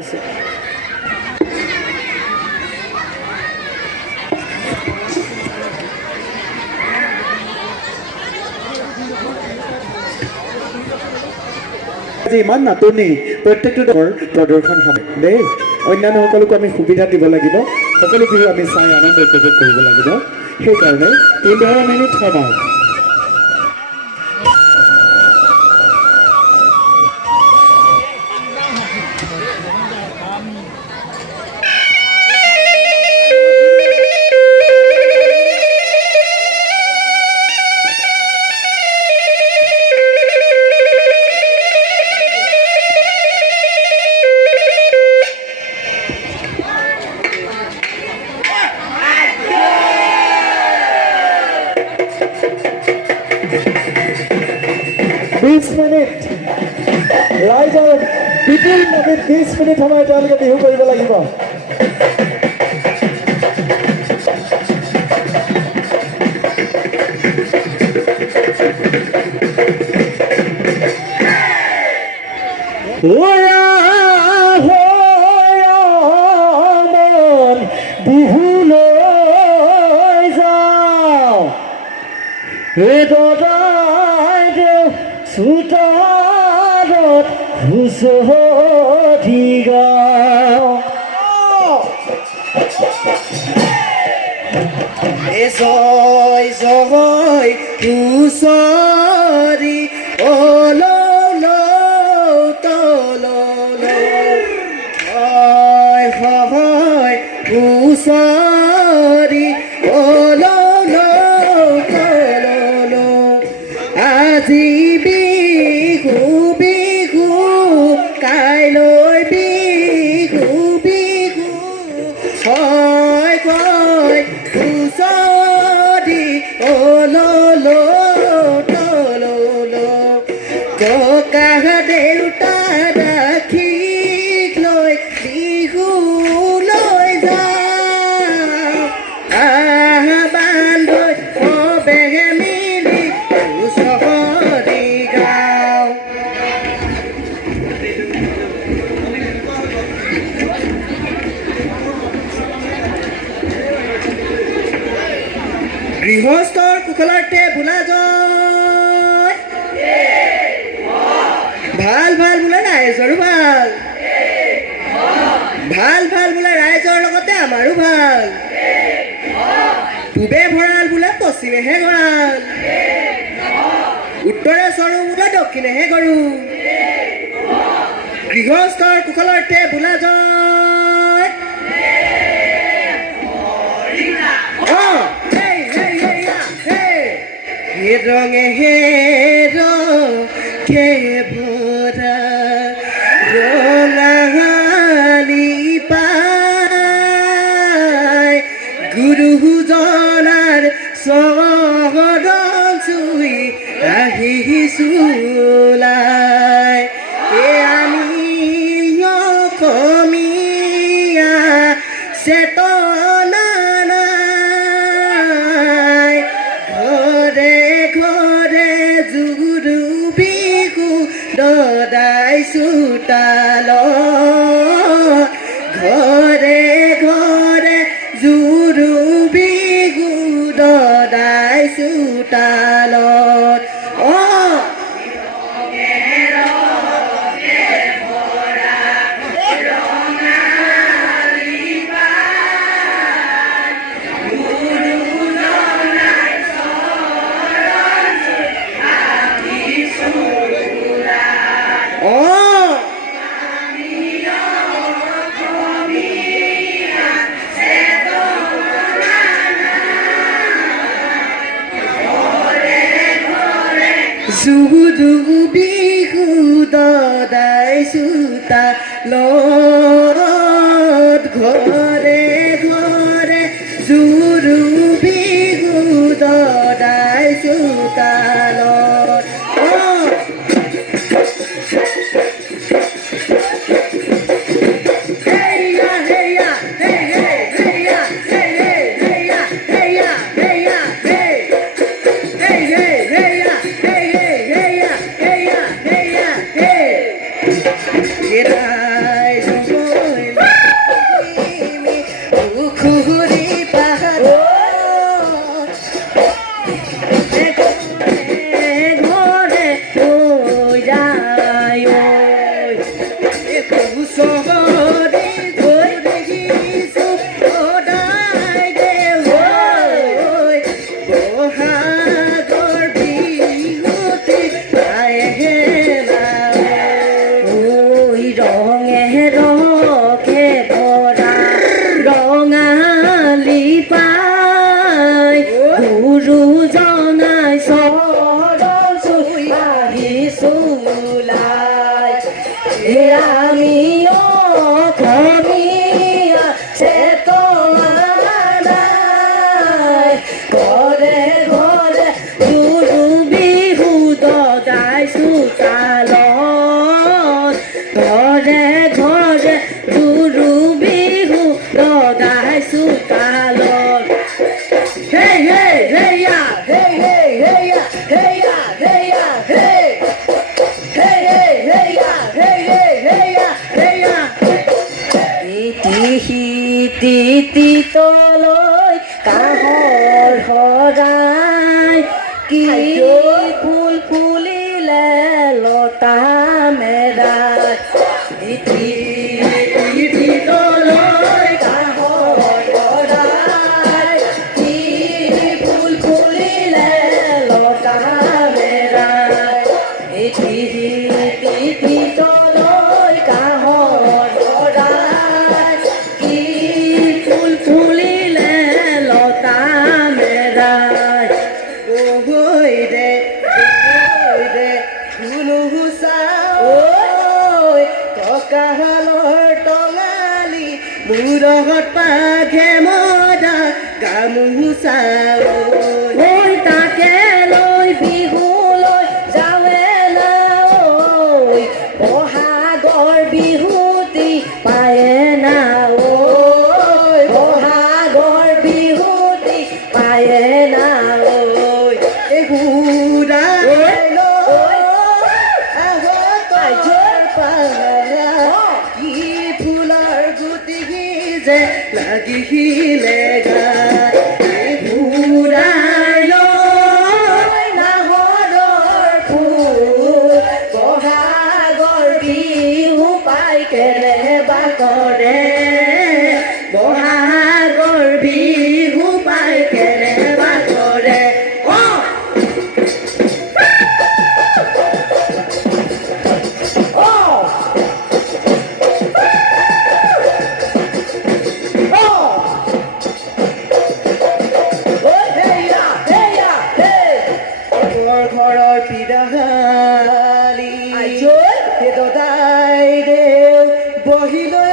ইমান নাটনি প্ৰত্যেকটো প্ৰদৰ্শন হ'ব দেই অন্যান্য সকলোকো আমি সুবিধা দিব লাগিব সকলো বিহু আমি চাই আনন্দ উপভোগ কৰিব লাগিব সেইকাৰণে 15 মিনিট সময় ৰাইজৰ বিপুল নদীত 20 মিনিট সময় তেওঁলোকে বিহু কৰিব লাগিব বিহু লৈ যাওঁ চোতালত হুঁচৰি গাওঁ জয় জয় হুঁচৰি হুঁচৰি আজি বিহু বিহু কাইলৈ বিহু বিহু হয় হয় হুঁচৰি ককা দেউতা ৰাখীক লৈ বিহু লৈ যাওঁ বান্ধৈ বেগে মিলি হুঁচৰি গাওঁ গৃহস্থৰ কুশলাৰ্থে বোলা জয় ভাল ভাল বোলে ৰাইজৰো ভাল ভাল ভাল বোলে ৰাইজৰ লগতে আমাৰো ভাল পূবে ভঁৰাল বোলে পশ্চিমেহে গঁৰাল উত্তৰে চৰু বোলে দক্ষিণেহে গৰু গৃহস্থৰ কুশলাৰ্থে বোলা জয় ৰঙে ৰঙে ভৰা ৰঙালী পাই গুৰুজনাৰ চৰণ চুই আহিছোলাই আমি অসমীয়া চেতনা নাই ঘৰে ঘৰে জুৰু বিহু দদাই চোতালত ঘৰে ঘৰে জুৰু বিহু দদাই চোতালত জুৰু বিহু দদাই চোতালত ঘৰে ঘৰে জুৰু বিহু দদাই চোতালত Get high, তলৈ কাহৰ সৰাই কি ফুল ফুলিলে লতা মেৰাই তলৈ কাহৰ সৰাই কি ফুল ফুলিলে লতা মেৰাই তলৈ কাহৰ সৰাই কি ফুল ফুলিলে লতা মেৰাই গৈ দে ককাহালৰ টঙালি মূৰত পাঘে মদা গামোচা ঐ তাকে লৈ বিহুলৈ যাৱে না ঐ বহাগৰ বিহুতি পায়ে না ঐ বহাগৰ বিহুতি পায়ে না ঐ এগুৰা কি ফুলৰ গুটি যে লাগিলে গায় ঘূৰাই লৈ নাহৰৰ ফুল বহাগৰ বিহু পাই কেনে বা কৰে বহাগৰ বিহু পাই কেনে বা কৰে ঘৰৰ পিৰালি দাই দেউ বহিলৈ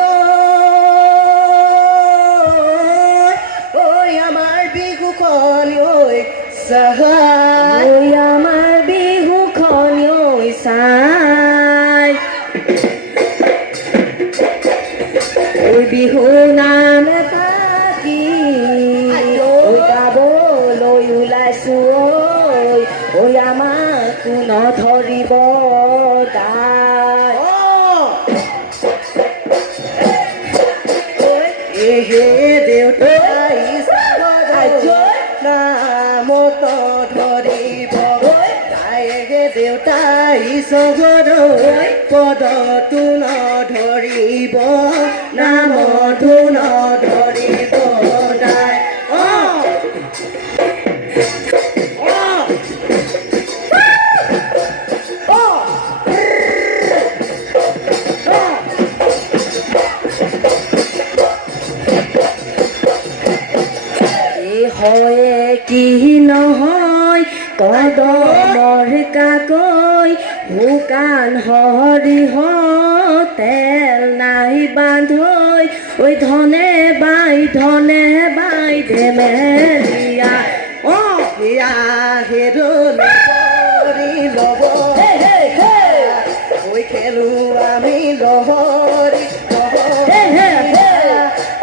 ঐ আমাৰ বিহুখন ঐ চাহাই ঐ আমাৰ বিহুখন ঐ চাই ঐ বিহু নাম এটা কি গাবলৈ ওলাইছো ঐ আমাক নধৰিব হে দেউতাই নামত ধৰিব তাইহে দেউতাই চহৰ পদটো নধৰিব নামতো নধৰিব তাই হয়ে কি নহয় কদমৰ কাকৈ শুকান সৰিহ তেল নাই বান্ধৈ ঐ ধনে বাই ধেমেলীয়া হেৰি ল'ব ঐ খেলো আমি লহৰি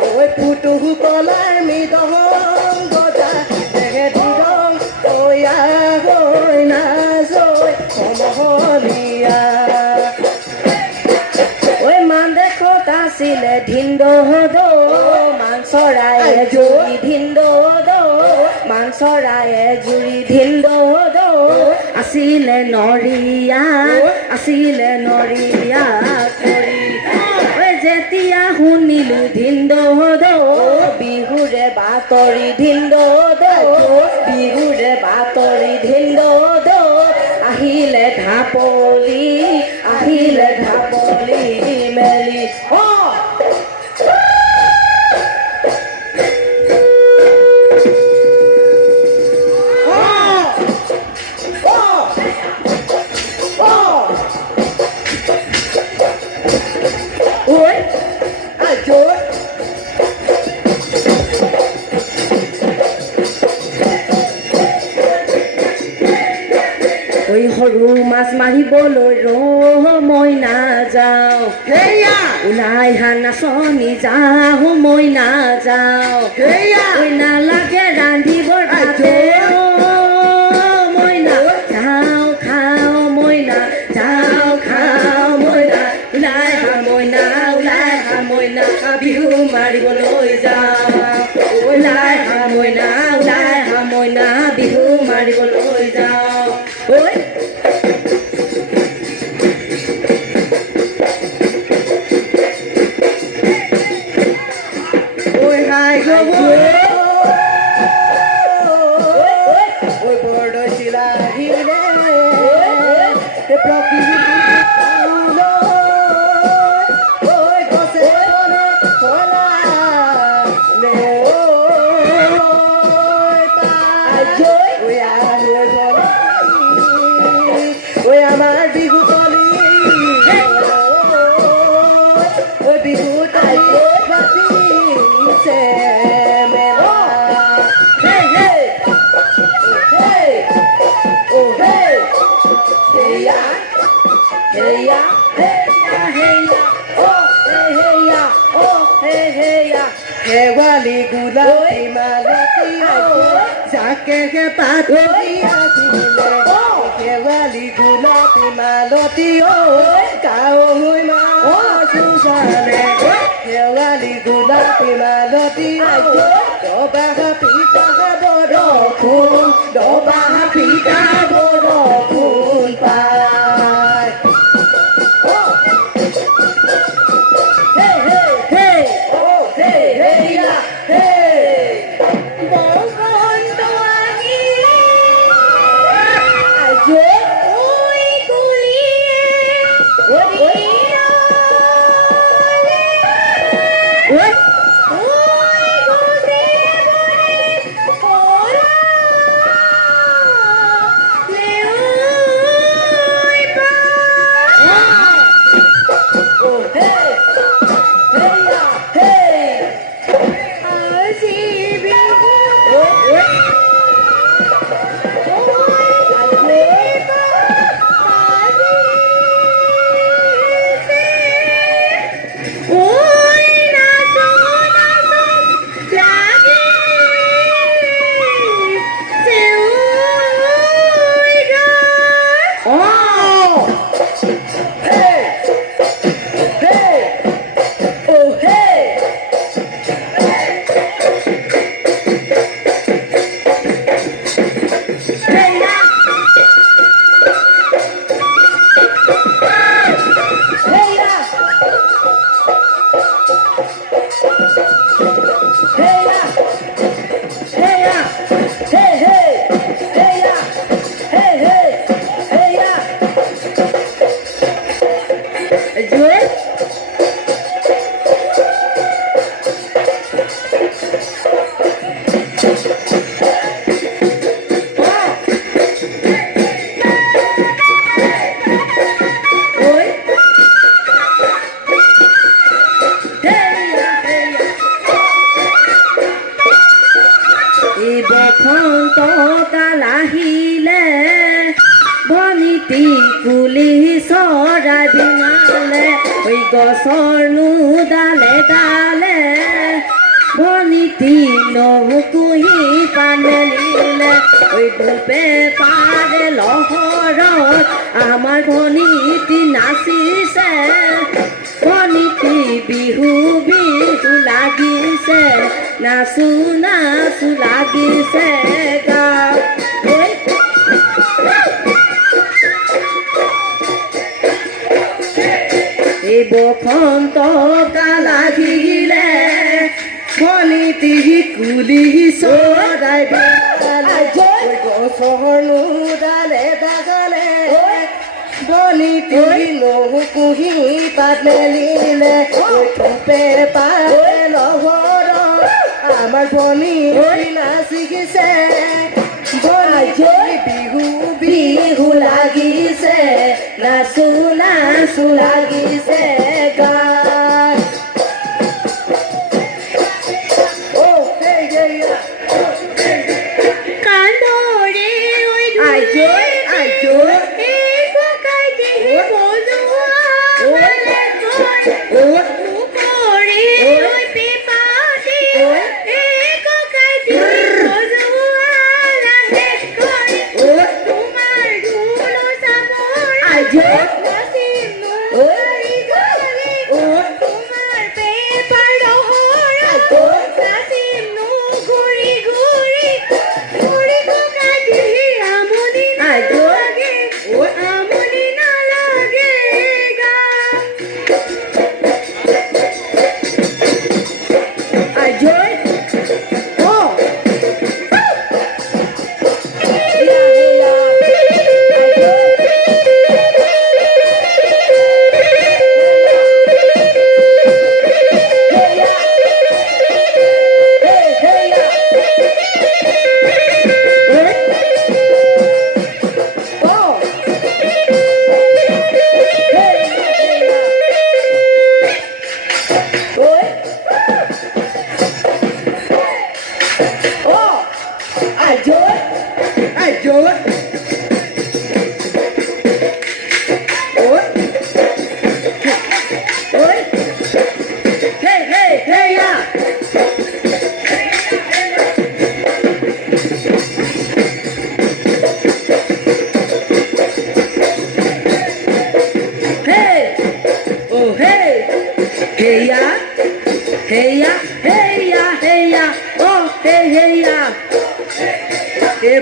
ঐ পুতু কলাৰ মৃদং গজা ধুৰং ঐয়া গৈ নাজৈ সমহলীয়া ঐ মান দেখত আছিলে ভিন্দ মান চৰায়ে জুৰি ভিন্দ মান চৰায়ে জুৰি ভিন্দ আছিলে নৰিয়া কৰি যেতিয়া শুনিলো ভিন্দ বিহুৰে বাতৰি ভিন্দ বিহুৰে বাতৰি ভিন্দ আহিলে ঢাপলি মেলি সৰু মাছ মাৰিবলৈ মই নাযাওঁ ওলাই হা নাচনি যাওঁ মই নাযাওঁ নালাগে ৰান্ধিবৰ ভাতে মই ঐ হাই গো ঐ বৰদৈচি লাগিলে প্ৰকৃতি ঐ গছে বনে ফলালে ঐ আমাৰ বিহু তলি ঐ বিহু তলি পাতিছে মেলা হেয়া হেয়া হেয়া হেয়া ও হেয়া ও হেয়া শেৱালি গোলাপী মালতী যাকে পাতলি আহিলে শেৱালি গোলাপী মালতী কাৱৈ মালে শেৱালি গোলাপী মালতী দবাহা পিতা বৰষুণ দবাহা পিতা বৰষুণ পায় গছৰনো ডালে ডালে বনিতি নকুহি পানেলিলে ঐ ধূপে পাৰে লহৰত আমাৰ ভনীতি নাচিছে ভনীতি বিহু বিহু লাগিছে নাচো নাচো লাগিছে গা বসন্ত লাগিলে বনিতি কুলি চৰাই গছৰনো ডালে ডালে বনিতি নকুহি পাত মেলিলে ধূপে পাৰে লহৰত আমাৰ ভনীতি নাচিছে বিহু বিহু লাগিছে নাচো নাচো লাগিছে গান কান্দৰে আজৈ আজৈ ককাই দেহে বজোৱা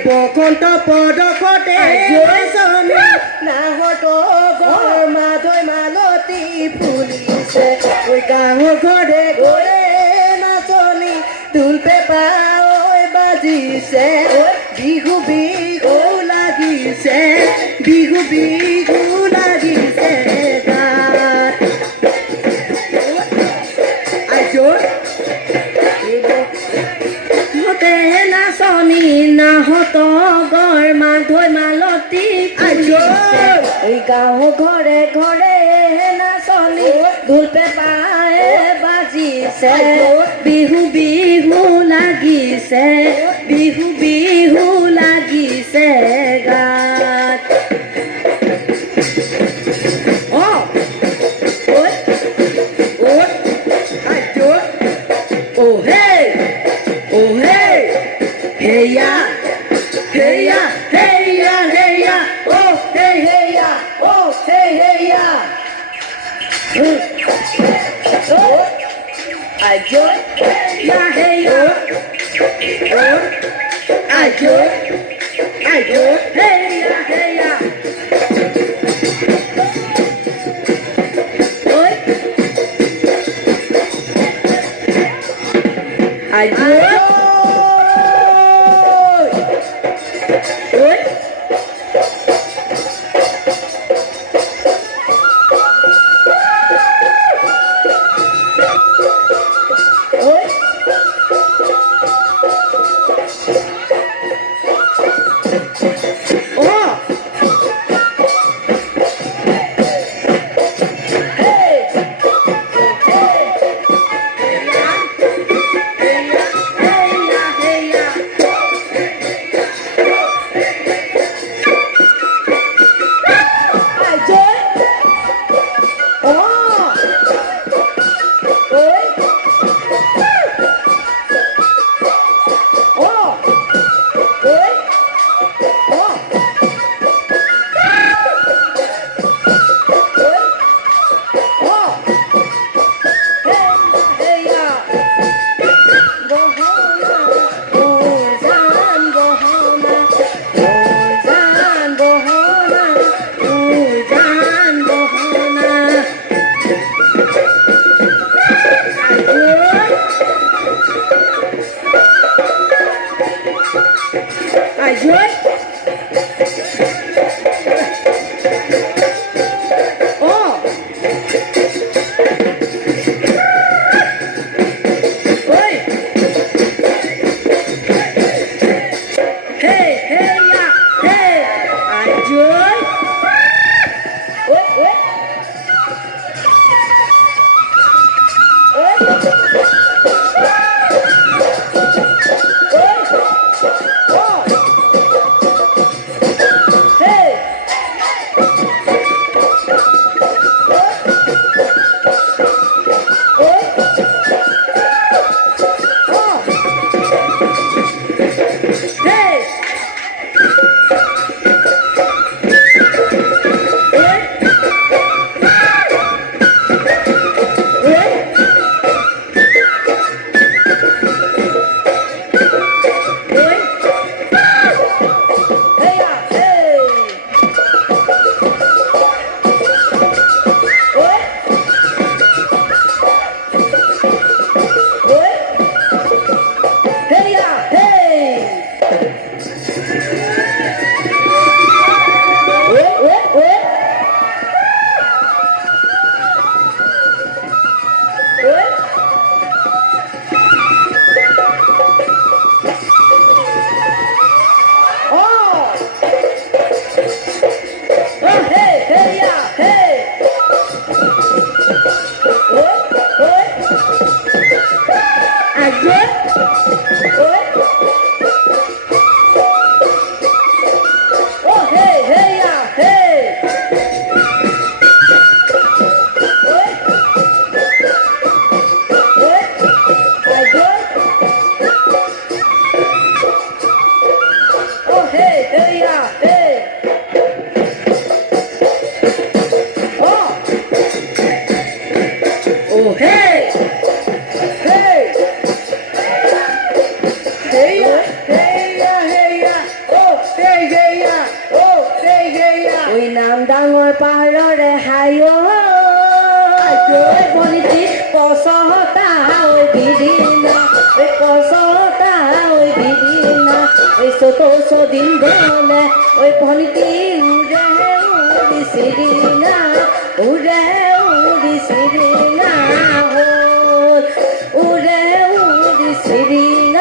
বসন্ত পদকতে নাচনী নাহত ঘৰ মাধৈ মালতী ফুলিছে ঐ গাঁৱৰ ঘৰে ঘৰে নাচনী ঢোল পেঁপা ঐ বাজিছে বিহু বিহু লাগিছে বিহু বিহু লাগিছে গাত আইজোৰ মতে নাচনী নাহত গড় মাধৈ মালতী এই গাঁও ঘৰে ঘৰে নাচনী ঢোল পেঁপায়ে বাজিছে বিহু বিহু লাগিছে বিহু বিহু লাগিছে গাত Heya, heya, heya, heya, oh, hey, heya, oh, hey, heya. Oh, ayo, ya, heya, oh, ayo, heya, heya. Oh, ayo. নাম ডাঙৰ পাহাৰৰে হাইও বনিতি কচহতা ঐ বিদিনা কচহতা ঐ বিদিনা চতৌচ দিন গলে ঐ বনিতি উৰে চিৰিঙা উৰে চিৰিঙা হ'ল উৰে চিৰিঙা